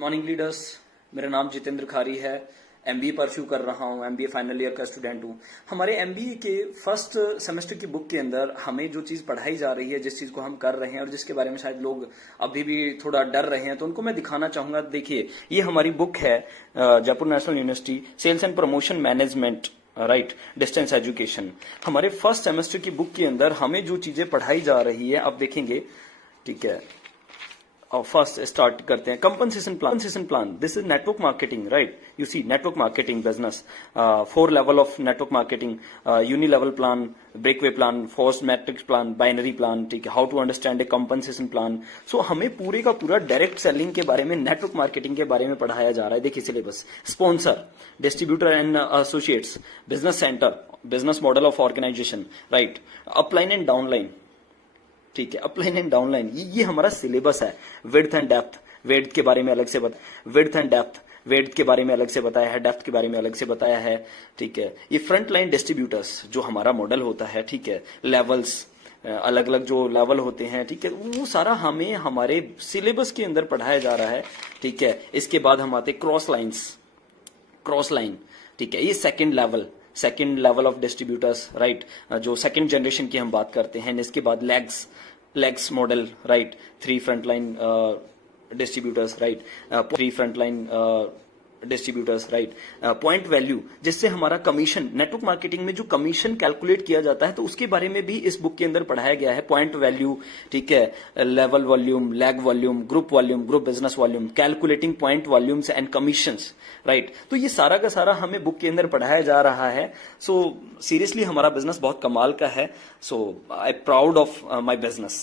Morning leaders, मेरा नाम जितेंद्र खारी है। एमबीए परस्यू कर रहा हूँ, एमबीए फाइनल ईयर का स्टूडेंट हूँ। हमारे एमबीए के फर्स्ट सेमेस्टर की बुक के अंदर हमें जो चीज़ पढ़ाई जा रही है, जिस चीज़ को हम कर रहे हैं और जिसके बारे में शायद लोग अभी भी थोड़ा डर रहे हैं, तो उनको मैं दिखाना चाहूंगा। देखिए, ये हमारी बुक है Jaipur national university sales and promotion management, right, distance education. हमारे फर्स्ट सेमेस्टर की बुक के अंदर हमें जो चीजें पढ़ाई जा रही है, आप देखेंगे, ठीक है। और फर्स्ट स्टार्ट करते हैं, compensation plan. This is network marketing, right. You see network marketing business, 4 level of network marketing, unilevel plan, breakaway plan, force matrix plan, binary plan, ठीक है। How to understand a compensation plan. So हमें पूरे का पूरा direct selling के बारे में, network marketing के बारे में पढ़ाया जा रहा है। देखिए syllabus, sponsor, distributor and associates, business centre, business model of organisation, right, upline and downline, ठीक है, अपलाइन एंड डाउनलाइन, ये हमारा सिलेबस है। विड्थ एंड डेप्थ, विड्थ के बारे में अलग से विड्थ एंड डेप्थ, विड्थ के बारे में अलग से बताया है, डेप्थ के बारे में अलग से बताया है, ठीक है। ये फ्रंट लाइन डिस्ट्रीब्यूटर्स जो हमारा मॉडल होता है, ठीक है, लेवल्स, अलग अलग जो लेवल होते हैं, ठीक है, वो सारा हमें हमारे सिलेबस के अंदर पढ़ाया जा रहा है, ठीक है। इसके बाद हम आते क्रॉस लाइन, ठीक है, ये second level of distributors, right, जो सेकेंड जनरेशन की हम बात करते हैं। इसके बाद legs model, right, 3 front line distributors, right, 3 front line distributors, right, point value, जिससे हमारा कमीशन, नेटवर्क मार्केटिंग में जो कमीशन कैलकुलेट किया जाता है, तो उसके बारे में भी इस बुक के अंदर पढ़ाया गया है। पॉइंट वैल्यू, ठीक है, level volume, lag volume, group business volume, calculating point volumes and commissions, right. तो ये सारा का सारा हमें बुक के अंदर पढ़ाया जा रहा है। सो सीरियसली हमारा बिजनेस बहुत कमाल का है। So I proud of my business.